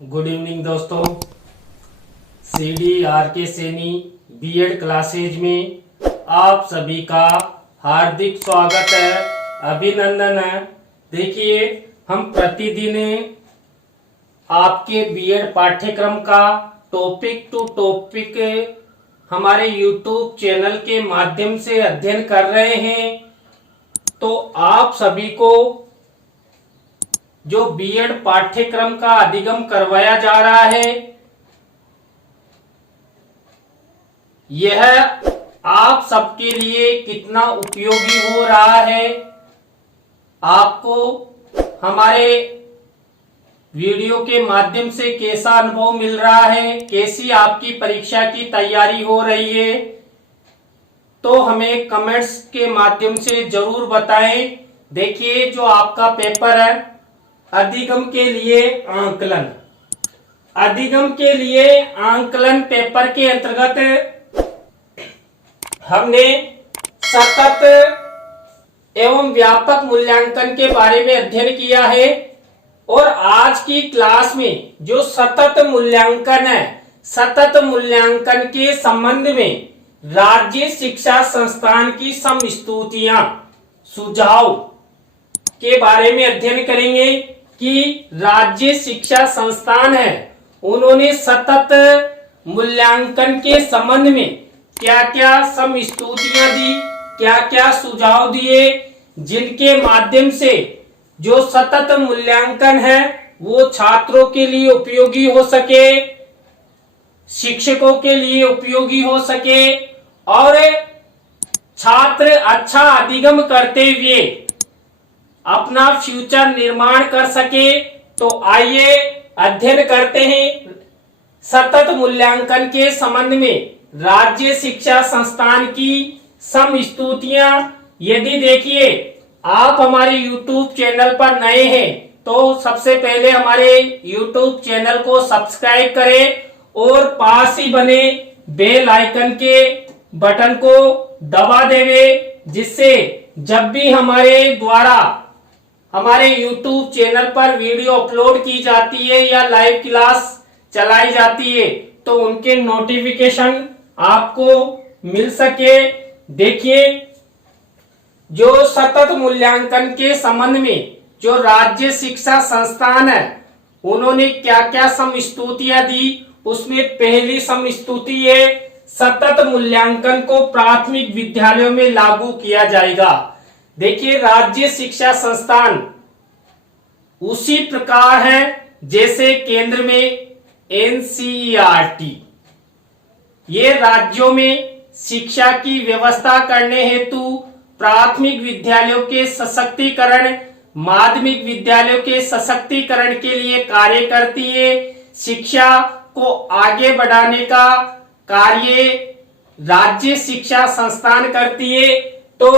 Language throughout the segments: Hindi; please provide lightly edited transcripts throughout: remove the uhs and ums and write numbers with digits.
गुड इवनिंग दोस्तों। CDRK सैनी बीएड क्लासेज में आप सभी का हार्दिक स्वागत है, अभिनंदन है। देखिए, हम प्रतिदिन आपके बीएड पाठ्यक्रम का टॉपिक टू टॉपिक हमारे YouTube चैनल के माध्यम से अध्ययन कर रहे हैं। तो आप सभी को जो बीएड पाठ्यक्रम का अधिगम करवाया जा रहा है, यह आप सबके लिए कितना उपयोगी हो रहा है, आपको हमारे वीडियो के माध्यम से कैसा अनुभव मिल रहा है, कैसी आपकी परीक्षा की तैयारी हो रही है, तो हमें कमेंट्स के माध्यम से जरूर बताएं। देखिए, जो आपका पेपर है अधिगम के लिए आंकलन, अधिगम के लिए आंकलन पेपर के अंतर्गत हमने सतत एवं व्यापक मूल्यांकन के बारे में अध्ययन किया है। और आज की क्लास में जो सतत मूल्यांकन है, सतत मूल्यांकन के संबंध में राज्य शिक्षा संस्थान की समस्तुतियां, सुझाव के बारे में अध्ययन करेंगे कि राज्य शिक्षा संस्थान है, उन्होंने सतत मूल्यांकन के संबंध में क्या क्या समस्तुतियां दी, क्या क्या सुझाव दिए, जिनके माध्यम से जो सतत मूल्यांकन है वो छात्रों के लिए उपयोगी हो सके, शिक्षकों के लिए उपयोगी हो सके और छात्र अच्छा अधिगम करते हुए अपना फ्यूचर निर्माण कर सके। तो आइए अध्ययन करते हैं सतत मूल्यांकन के संबंध में राज्य शिक्षा संस्थान की समस्तुतियां। यदि देखिए आप हमारे YouTube चैनल पर नए हैं तो सबसे पहले हमारे YouTube चैनल को सब्सक्राइब करें और पास ही बने बेल आइकन के बटन को दबा देवे, जिससे जब भी हमारे द्वारा हमारे YouTube चैनल पर वीडियो अपलोड की जाती है या लाइव क्लास चलाई जाती है तो उनके नोटिफिकेशन आपको मिल सके। देखिए, जो सतत मूल्यांकन के संबंध में जो राज्य शिक्षा संस्थान है उन्होंने क्या क्या समस्तुतियां दी, उसमें पहली समस्तुति है सतत मूल्यांकन को प्राथमिक विद्यालयों में लागू किया जाएगा। देखिए, राज्य शिक्षा संस्थान उसी प्रकार है जैसे केंद्र में NCERT। ये राज्यों में शिक्षा की व्यवस्था करने हेतु प्राथमिक विद्यालयों के सशक्तिकरण, माध्यमिक विद्यालयों के सशक्तिकरण के लिए कार्य करती है। शिक्षा को आगे बढ़ाने का कार्य राज्य शिक्षा संस्थान करती है। तो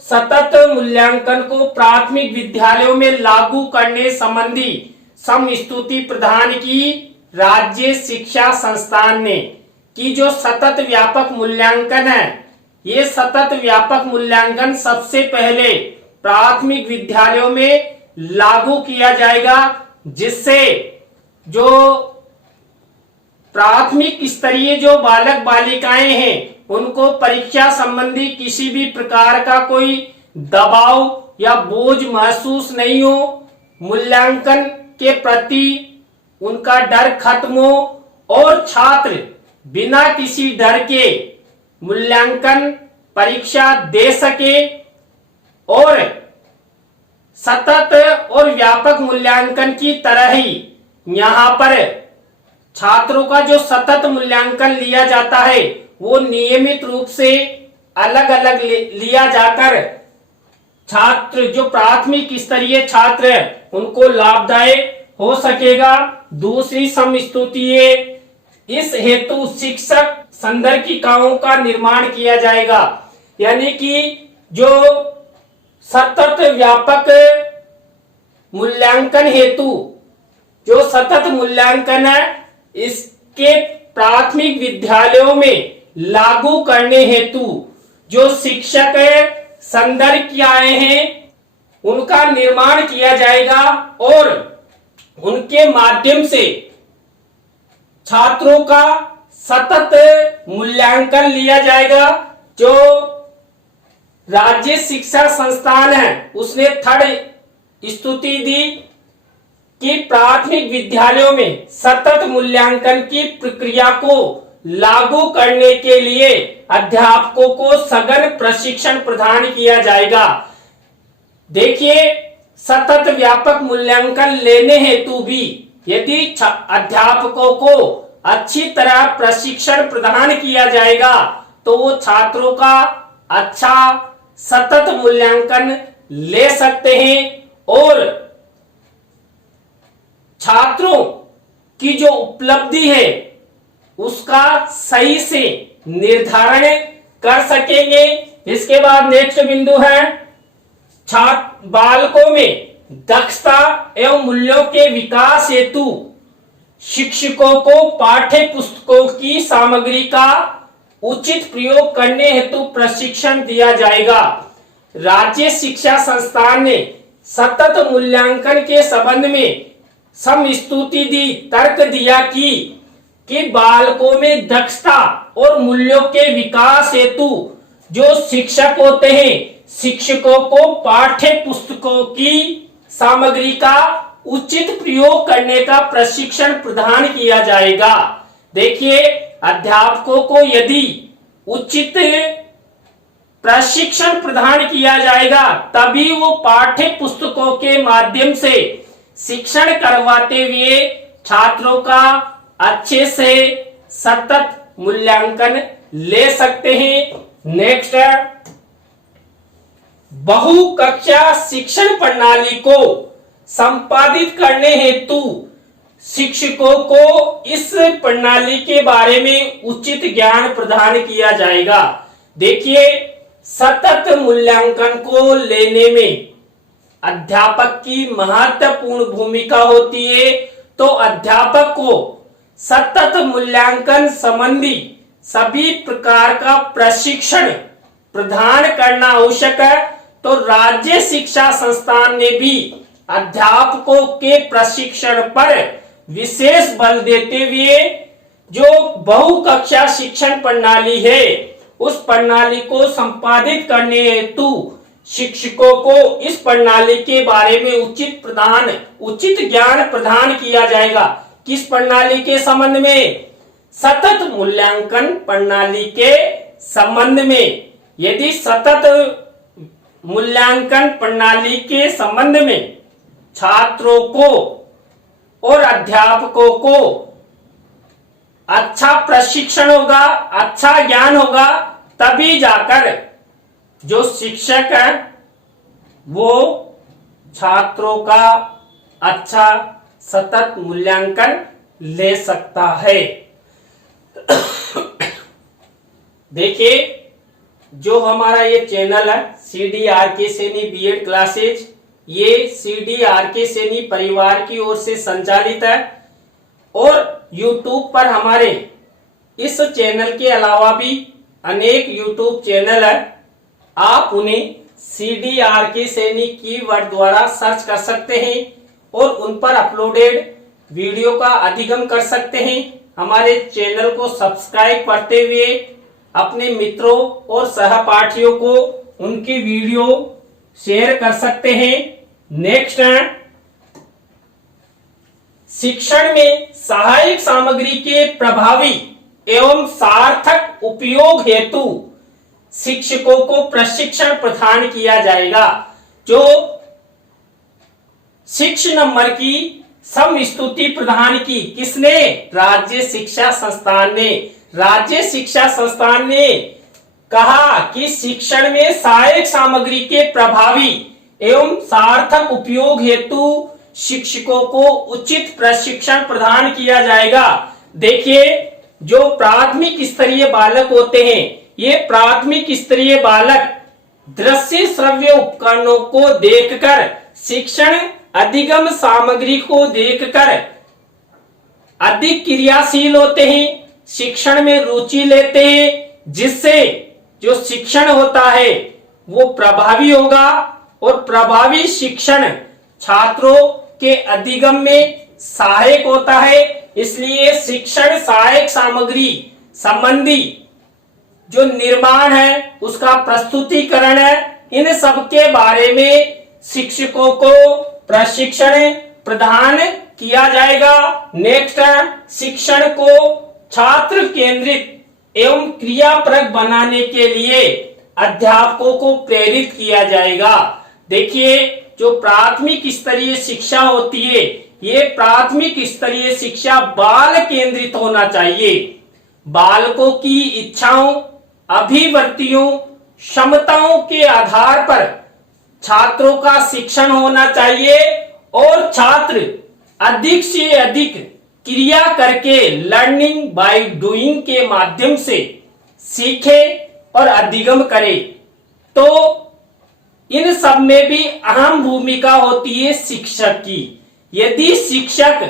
सतत मूल्यांकन को प्राथमिक विद्यालयों में लागू करने संबंधी समस्तुति प्रदान की राज्य शिक्षा संस्थान ने कि जो सतत व्यापक मूल्यांकन है, ये सतत व्यापक मूल्यांकन सबसे पहले प्राथमिक विद्यालयों में लागू किया जाएगा, जिससे जो प्राथमिक स्तरीय जो बालक बालिकाएं हैं उनको परीक्षा संबंधी किसी भी प्रकार का कोई दबाव या बोझ महसूस नहीं हो, मूल्यांकन के प्रति उनका डर खत्म हो और छात्र बिना किसी डर के मूल्यांकन परीक्षा दे सके। और सतत और व्यापक मूल्यांकन की तरह ही यहाँ पर छात्रों का जो सतत मूल्यांकन लिया जाता है वो नियमित रूप से अलग अलग लिया जाकर छात्र जो प्राथमिक स्तरीय छात्र है उनको लाभदायक हो सकेगा। दूसरी समस्तुति है इस हेतु शिक्षक संदर्भिकाओं का निर्माण किया जाएगा, यानी कि जो सतत व्यापक मूल्यांकन हेतु जो सतत मूल्यांकन है इसके प्राथमिक विद्यालयों में लागू करने हेतु जो शिक्षक संदर्भिकाएं हैं उनका निर्माण किया जाएगा और उनके माध्यम से छात्रों का सतत मूल्यांकन लिया जाएगा। जो राज्य शिक्षा संस्थान है उसने थर्ड स्तुति दी कि प्राथमिक विद्यालयों में सतत मूल्यांकन की प्रक्रिया को लागू करने के लिए अध्यापकों को सघन प्रशिक्षण प्रदान किया जाएगा। देखिए, सतत व्यापक मूल्यांकन लेने हेतु भी यदि अध्यापकों को अच्छी तरह प्रशिक्षण प्रदान किया जाएगा तो वो छात्रों का अच्छा सतत मूल्यांकन ले सकते हैं और छात्रों की जो उपलब्धि है उसका सही से निर्धारण कर सकेंगे। इसके बाद नेक्स्ट बिंदु है छात्र बालकों में दक्षता एवं मूल्यों के विकास हेतु शिक्षकों को पाठ्य पुस्तकों की सामग्री का उचित प्रयोग करने हेतु प्रशिक्षण दिया जाएगा। राज्य शिक्षा संस्थान ने सतत मूल्यांकन के संबंध में समस्तुति दी, तर्क दिया कि बालकों में दक्षता और मूल्यों के विकास हेतु जो शिक्षक होते हैं, शिक्षकों को पाठ्य पुस्तकों की सामग्री का उचित प्रयोग करने का प्रशिक्षण प्रदान किया जाएगा। देखिए, अध्यापकों को यदि उचित प्रशिक्षण प्रदान किया जाएगा तभी वो पाठ्य पुस्तकों के माध्यम से शिक्षण करवाते हुए छात्रों का अच्छे से सतत मूल्यांकन ले सकते हैं। नेक्स्ट है बहु कक्षा शिक्षण प्रणाली को संपादित करने हेतु शिक्षकों को इस प्रणाली के बारे में उचित ज्ञान प्रदान किया जाएगा। देखिए, सतत मूल्यांकन को लेने में अध्यापक की महत्वपूर्ण भूमिका होती है, तो अध्यापक को सतत मूल्यांकन संबंधी सभी प्रकार का प्रशिक्षण प्रदान करना आवश्यक है। तो राज्य शिक्षा संस्थान ने भी अध्यापकों के प्रशिक्षण पर विशेष बल देते हुए जो बहुकक्षा शिक्षण प्रणाली है उस प्रणाली को संपादित करने हेतु शिक्षकों को इस प्रणाली के बारे में उचित ज्ञान प्रदान किया जाएगा। किस प्रणाली के संबंध में? सतत मूल्यांकन प्रणाली के संबंध में। यदि सतत मूल्यांकन प्रणाली के संबंध में छात्रों को और अध्यापकों को अच्छा प्रशिक्षण होगा, अच्छा ज्ञान होगा, तभी जाकर जो शिक्षक है वो छात्रों का अच्छा सतत मूल्यांकन ले सकता है। देखिए, जो हमारा ये चैनल है CDRK सैनी बीएड क्लासेज, ये CDRK सैनी परिवार की ओर से संचालित है और YouTube पर हमारे इस चैनल के अलावा भी अनेक YouTube चैनल है। आप उन्हें CDRK सैनी कीवर्ड द्वारा सर्च कर सकते हैं और उन पर अपलोडेड वीडियो का अधिगम कर सकते हैं। हमारे चैनल को सब्सक्राइब करते हुए अपने मित्रों और सहपाठियों को उनकी वीडियो शेयर कर सकते हैं। नेक्स्ट है शिक्षण में सहायक सामग्री के प्रभावी एवं सार्थक उपयोग हेतु शिक्षकों को प्रशिक्षण प्रदान किया जाएगा। जो 6 नंबर की समस्तुति प्रदान की किसने? राज्य शिक्षा संस्थान ने। राज्य शिक्षा संस्थान ने कहा कि शिक्षण में सहायक सामग्री के प्रभावी एवं सार्थक उपयोग हेतु शिक्षकों को उचित प्रशिक्षण प्रदान किया जाएगा। देखिए, जो प्राथमिक स्तरीय बालक होते हैं, ये प्राथमिक स्तरीय बालक दृश्य श्रव्य उपकरणों को देखकर, शिक्षण अधिगम सामग्री को देखकर अधिक क्रियाशील होते हैं, शिक्षण में रुचि लेते हैं, जिससे जो शिक्षण होता है वो प्रभावी होगा और प्रभावी शिक्षण छात्रों के अधिगम में सहायक होता है। इसलिए शिक्षण सहायक सामग्री संबंधी जो निर्माण है, उसका प्रस्तुतिकरण है, इन सब के बारे में शिक्षकों को प्रशिक्षण प्रदान किया जाएगा। नेक्स्ट है, शिक्षण को छात्र केंद्रित एवं क्रियापरक बनाने के लिए अध्यापकों को प्रेरित किया जाएगा। देखिए, जो प्राथमिक स्तरीय शिक्षा होती है, ये प्राथमिक स्तरीय शिक्षा बाल केंद्रित होना चाहिए। बालकों की इच्छाओं, अभिवृत्तियों, क्षमताओं के आधार पर छात्रों का शिक्षण होना चाहिए और छात्र अधिक से अधिक क्रिया करके लर्निंग बाय डूइंग के माध्यम से सीखे और अधिगम करे। तो इन सब में भी अहम भूमिका होती है शिक्षक की। यदि शिक्षक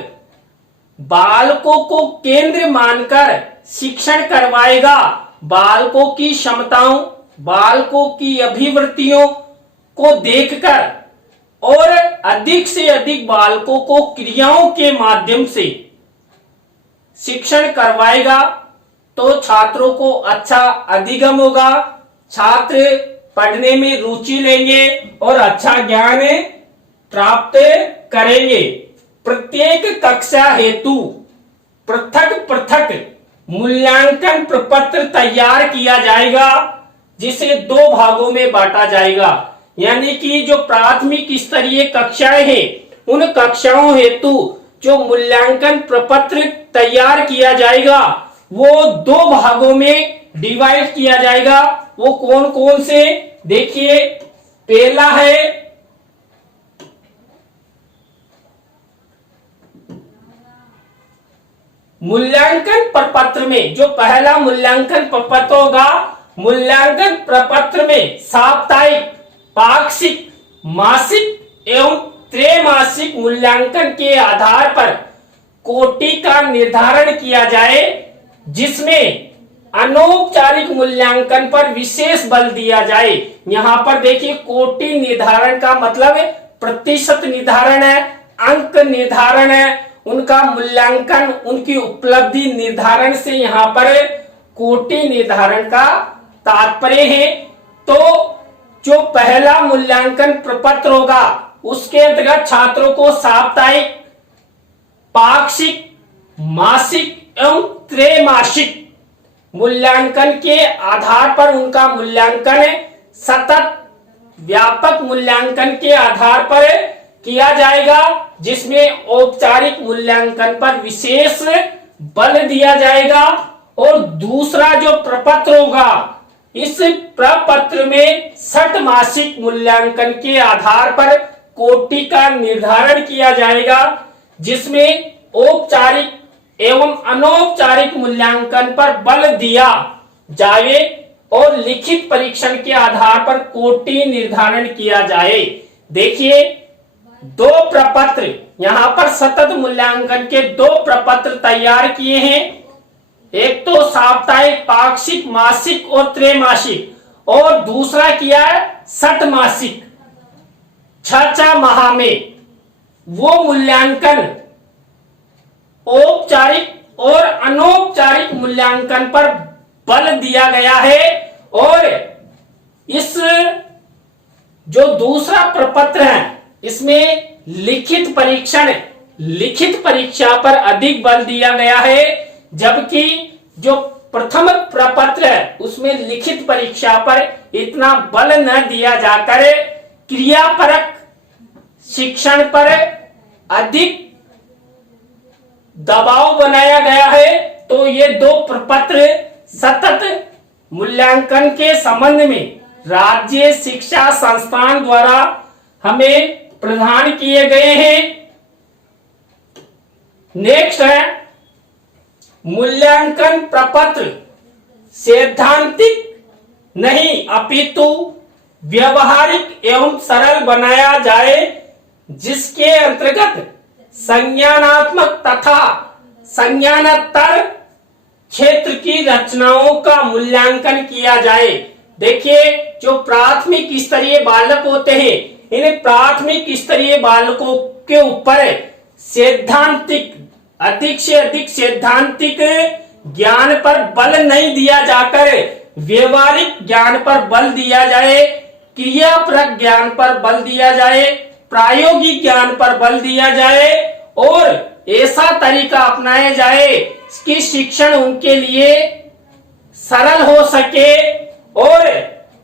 बालकों को केंद्र मानकर शिक्षण करवाएगा, बालकों की क्षमताओं, बालकों की अभिवृत्तियों को देखकर और अधिक से अधिक बालकों को क्रियाओं के माध्यम से शिक्षण करवाएगा, तो छात्रों को अच्छा अधिगम होगा, छात्र पढ़ने में रुचि लेंगे और अच्छा ज्ञान प्राप्त करेंगे। प्रत्येक कक्षा हेतु पृथक पृथक मूल्यांकन प्रपत्र तैयार किया जाएगा, जिसे 2 भागों में बांटा जाएगा। यानी कि जो प्राथमिक स्तरीय कक्षाएं हैं, उन कक्षाओं हेतु जो मूल्यांकन प्रपत्र तैयार किया जाएगा, वो 2 भागों में डिवाइड किया जाएगा। वो कौन कौन से, देखिए, पहला है मूल्यांकन प्रपत्र में, जो पहला मूल्यांकन प्रपत्र होगा, मूल्यांकन प्रपत्र में साप्ताहिक, पाक्षिक, मासिक एवं त्रैमासिक मूल्यांकन के आधार पर कोटि का निर्धारण किया जाए, जिसमें अनौपचारिक मूल्यांकन पर विशेष बल दिया जाए। यहाँ पर देखिए, कोटि निर्धारण का मतलब प्रतिशत निर्धारण है, अंक निर्धारण है, उनका मूल्यांकन, उनकी उपलब्धि निर्धारण से यहाँ पर कोटि निर्धारण का तात्पर्य है। तो जो पहला मूल्यांकन प्रपत्र होगा, उसके अंतर्गत छात्रों को साप्ताहिक, पाक्षिक, मासिक एवं त्रैमासिक मूल्यांकन के आधार पर उनका मूल्यांकन सतत व्यापक मूल्यांकन के आधार पर किया जाएगा, जिसमें औपचारिक मूल्यांकन पर विशेष बल दिया जाएगा। और दूसरा जो प्रपत्र होगा, इस प्रपत्र में षटमासिक मूल्यांकन के आधार पर कोटि का निर्धारण किया जाएगा, जिसमें औपचारिक एवं अनौपचारिक मूल्यांकन पर बल दिया जाए और लिखित परीक्षण के आधार पर कोटि निर्धारण किया जाए। देखिए, 2 प्रपत्र यहाँ पर सतत मूल्यांकन के 2 प्रपत्र तैयार किए हैं। एक तो साप्ताहिक, पाक्षिक, मासिक और त्रैमासिक, और दूसरा किया है षटमासिक, 6 माह में। वो मूल्यांकन औपचारिक और अनौपचारिक मूल्यांकन पर बल दिया गया है। और इस जो दूसरा प्रपत्र है, इसमें लिखित परीक्षण, लिखित परीक्षा पर अधिक बल दिया गया है, जबकि जो प्रथम प्रपत्र है, उसमें लिखित परीक्षा पर इतना बल न दिया जाकर क्रियापरक शिक्षण पर अधिक दबाव बनाया गया है। तो ये 2 प्रपत्र सतत मूल्यांकन के संबंध में राज्य शिक्षा संस्थान द्वारा हमें प्रदान किए गए हैं। नेक्स्ट है, मूल्यांकन प्रपत्र सैद्धांतिक नहीं अपितु व्यवहारिक एवं सरल बनाया जाए, जिसके अंतर्गत संज्ञानात्मक तथा संज्ञानात्तर क्षेत्र की रचनाओं का मूल्यांकन किया जाए। देखिए, जो प्राथमिक स्तरीय बालक होते हैं, इन प्राथमिक स्तरीय बालकों के ऊपर सैद्धांतिक अधिक से अधिक सैद्धांतिक ज्ञान पर बल नहीं दिया जाकर व्यवहारिक ज्ञान पर बल दिया जाए, क्रियापरक ज्ञान पर बल दिया जाए, प्रायोगिक ज्ञान पर बल दिया जाए और ऐसा तरीका अपनाया जाए कि शिक्षण उनके लिए सरल हो सके और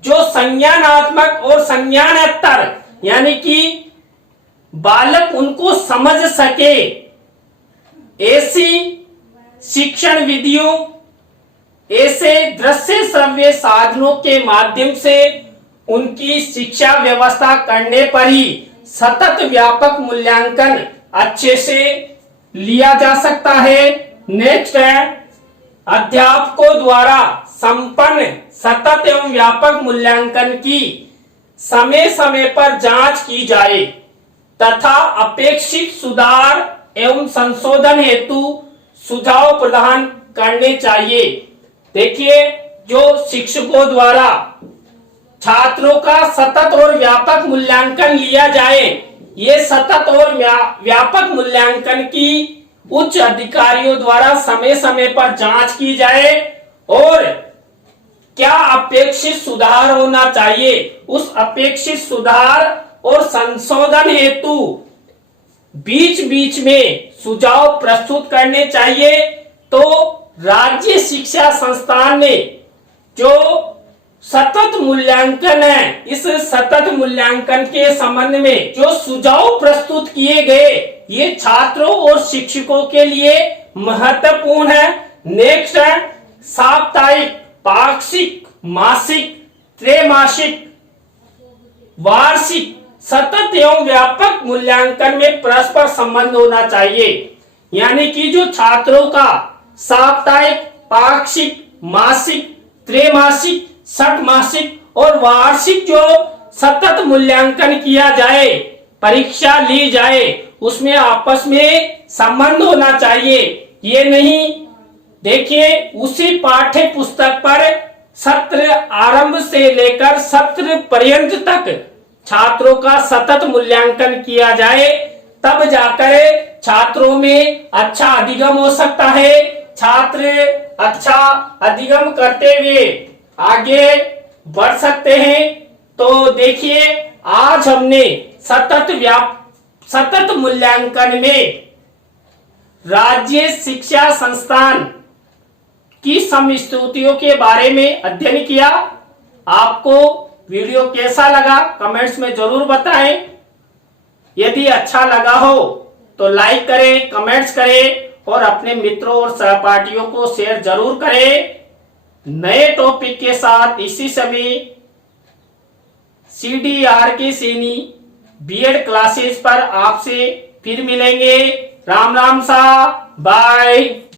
जो संज्ञानात्मक और संज्ञानेतर यानी कि बालक उनको समझ सके, ऐसी शिक्षण विधियों, ऐसे दृश्य श्रव्य साधनों के माध्यम से उनकी शिक्षा व्यवस्था करने पर ही सतत व्यापक मूल्यांकन अच्छे से लिया जा सकता है। नेक्स्ट है अध्यापकों द्वारा संपन्न सतत एवं व्यापक मूल्यांकन की समय समय पर जांच की जाए तथा अपेक्षित सुधार एवं संशोधन हेतु सुझाव प्रदान करने चाहिए। देखिए, जो शिक्षकों द्वारा छात्रों का सतत और व्यापक मूल्यांकन लिया जाए, ये सतत और व्यापक मूल्यांकन की उच्च अधिकारियों द्वारा समय समय पर जांच की जाए और क्या अपेक्षित सुधार होना चाहिए, उस अपेक्षित सुधार और संशोधन हेतु बीच बीच में सुझाव प्रस्तुत करने चाहिए। तो राज्य शिक्षा संस्थान ने जो सतत मूल्यांकन है, इस सतत मूल्यांकन के संबंध में जो सुझाव प्रस्तुत किए गए, ये छात्रों और शिक्षकों के लिए महत्वपूर्ण है। नेक्स्ट है साप्ताहिक, पाक्षिक, मासिक, त्रैमासिक, वार्षिक सतत एवं व्यापक मूल्यांकन में परस्पर संबंध होना चाहिए। यानी कि जो छात्रों का साप्ताहिक, पाक्षिक, मासिक, त्रैमासिक, षटमासिक और वार्षिक जो सतत मूल्यांकन किया जाए, परीक्षा ली जाए, उसमें आपस में संबंध होना चाहिए। ये नहीं, देखिए उसी पाठ्य पुस्तक पर सत्र आरंभ से लेकर सत्र पर्यंत तक छात्रों का सतत मूल्यांकन किया जाए, तब जाकर छात्रों में अच्छा अधिगम हो सकता है। छात्र अच्छा अधिगम करते हुए आगे बढ़ सकते हैं। तो देखिए, आज हमने सतत मूल्यांकन में राज्य शिक्षा संस्थान की समस्थितियों के बारे में अध्ययन किया। आपको वीडियो कैसा लगा कमेंट्स में जरूर बताएं। यदि अच्छा लगा हो तो लाइक करें, कमेंट्स करें और अपने मित्रों और सहपाठियों को शेयर जरूर करें। नए टॉपिक के साथ इसी समय CDRK सैनी बीएड क्लासेस पर आपसे फिर मिलेंगे। राम राम सा, बाय।